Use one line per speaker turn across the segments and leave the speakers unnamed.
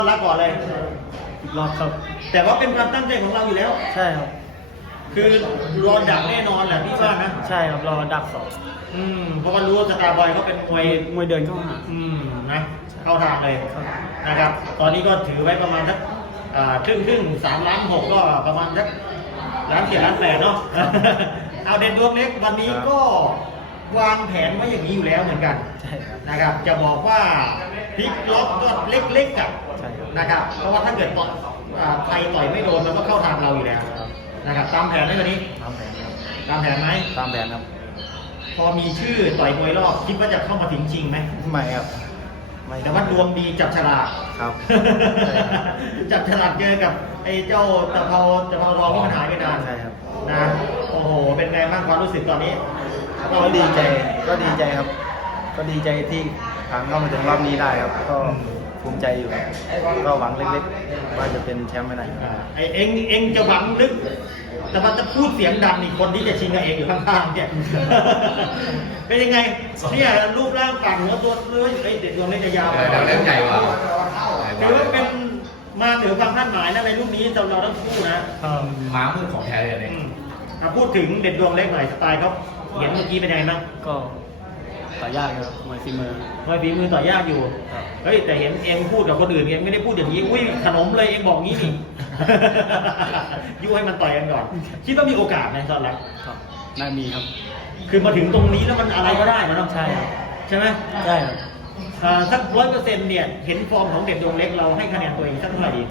รักก่อนเลย
อีกรอบครับ
แต่ว่าเป็นความตั้งใจของเราอยู่แล้ว
ใช่ครับ
คือรอดักแน่นอนแหละพี่ว่านะ
ใช่ครับรอดักสอง
เพราะว่ารู้ว่าสตาร์บอยเขาเป็นมวย
มวยเดินเข้าหา
นะเข้าทางเลย
ครับ
นะครับ ตอนนี้ก็ถือไว้ประมาณสักครึ่ง3,600,000ก็ประมาณสัก1,700,000 1,800,000เนาะ เอาเด่นดวงเล็กวันนี้ก็วางแผนไว้อย่างนี้อยู่แล้วเหมือนกัน
ใช่ครับ
นะครับจะบอกว่าพลิกล็อกก็เล็กๆกับ
ใช่ครับ
นะครับเพราะว่าถ้าเกิดใครต่อยไม่โดนมันก็เข้าทางเราอยู่แล้วนะครับตามแผนไหมวันนี้
ตามแผนครับ
ตามแผนไหม
ตามแผนครับ
พอมีชื่อต่อยมวยรอบคิดว่าจะเข้ามาถึงชิงไหม
ไม่ครับไม่
แต่ว่าดวงดีจับฉลาก
ครับ
จับฉลากเจอกับไอ้เจ้าตะเภาทองที่มันหายไปนาน
ใช่ครับ
นะโอ้โหเป็นไงบ้างความรู้สึกตอนนี้
ก็ดีใจครับ ก็ดีใจที่ผ่านเข้ามาถึงรอบนี้ได้ครับ ก็ภูมิใจอยู่ครับก็หวังเล็กๆว่าจะเป็นแชมป์ไม่ได้ครับ
ไอ้เองจะหวังลึก แต่มันจะพูดเสียงดังอีกคนที่จะชิงกับเองอยู่ข้างๆเนี่ย เป็นยังไงเนี่ยรูปร่างต่างหัวตัวเลื้อยเด็ดดวงเล็กจะยาว
เดี๋ยวเล่นใหญ่กว่า
ถือว่าเป็นมาถึงความคาดหมายนะในรูปนี้เราทั้งคู่นะ
ม้ามืดของแท้เลยเนี่ย
พูดถึงเด็ดดวงเล็กหน่อยสไตล์เขาเห็นเมื่อกี้เป็นยังไงบ้าง
ก็ต่อยากครับมวยฝีมือ
มวยฝีมือต่อยากอยู่
ครับ
เฮ้ยแต่เห็นเองพูดกับคนอื่นเองไม่ได้พูดอย่างนี้อุ้ยขนมเลยเองบอกงี้นี่ ยุให้มันต่อยกันก่อนคิดว่ามีโอกาสไหมตอนแรก
ครับน่ามีครับ
คือมาถึงตรงนี้แล้วมันอะไรก็ได้นะน้อง
ใช่ครับ
ใช่ไหม
ใช่ครับ
สัก100%เนี่ยเห็นฟอร์มของเด็ดดวงเล็กเราให้คะแนนตัวเองสักเท่าไหร่ดี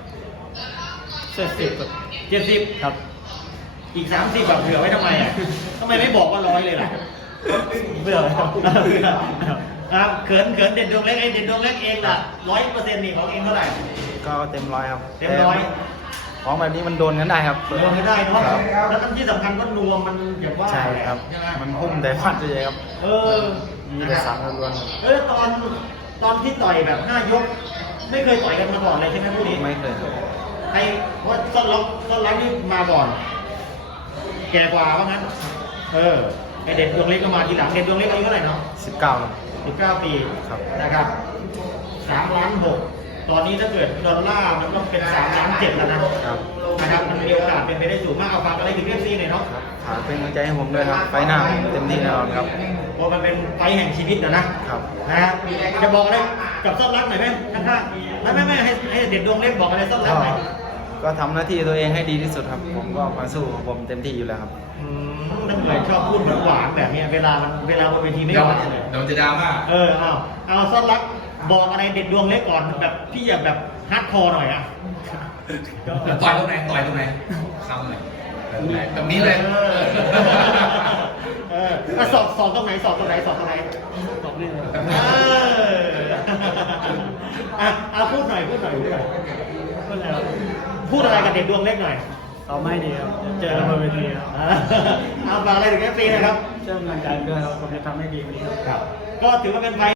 70ครับ
70
ครับ
อีก30แบบเผื่อไว้ทำไมอ่ะทำไมไม่บอกว่า100เลยล่ะ
เบื่อครับ
ครับเขินเด่นดวงเล็กไอ้เด่นดวงเล็กเองล่ะ100%นี่ของเองเท่าไหร่
ก็เต็มร้อยครับ
เต็มร้อย
ของแบบนี้มันโดนกันได้ครับ
รวมไม่ได้เนาะ
ครับ
แล้วที่สำคัญก็นวมมันอย่างว่า
ใช่ครับ
ใช่ไหม
มันพุ่มแต่ฟัดเลยครับ มีแต่สามล้วน
ตอนที่ต่อยแบบ5 ยก ไม่เคยต่อยกันมาก่อนเลยใช่ไหมพวกนี้
ไม่เคยครับ
ใครว่าต้นล็อกนี่มาก่อน แก่กว่าว่างั้น ไอเด็ดดวงเล็กก็มาทีหลังเด็ดดวงเล็กอายุเท่าไหร่เนาะ
19ครับ
19 ปี
ครับ
นะครับ3,600,000ตอนนี้ถ้าเกิดดอลลาร์มันต้องเป็น3,700,000แล้วนะครับ นะครับมันมีโอกาสเป็นไปได้สูงมากเอาฝากอะไรถึงเอฟซีหน่อยเนาะ
ฝากเป็นกำลังใจให้ผมด้วยครับ ไฟหน้าผมเต็มที่แน่นอนครับ
เพราะมันเป็นไฟแห่งชีวิตนะครับ นะฮะจะบอกอะไรกับซ่อนรักหน่อยไหมข้างๆไม่ให้เด็ดดวงเล็กบอกอะไรซ่อนรักหน่อย
ก็ทำหน้าที่ตัวเองให้ดีที่สุดครับ ผมก็มาสู้ของผมเต็มที่อยู่แล้วครับ
น้ำเหนื่อยชอบพูดหวานๆแบบนี้เวลาบนเวทีไม่
เดี๋ยว
หวานเลย
เดี๋ยวจะดราม่า
เอาซ่อนรักบอกอะไรเด็ดดวงเล็กก่อนแบบพี่อยากแบบฮาร์ดคอร์หน่อยอ่ะ
ต่อยตรงไหนคำไหนตรงนี้เลย
สอบตรงไหนสอบตรงไหน
ตบนี่เลย
พูดหน่อย
ก็แล้ว
พูดอะไรกับเด็กดวงเล็กหน่อย
เอาไม่ดีครับ เจอกันบนเวทีครับ
เอาฝากอะไรถึงเอฟซีนะครับ
เชื่อมกำลังใจด้วยครับ ผมจะทำให้ดีกว่านี้ครับ
ก็ถือว่าเป็นไฟ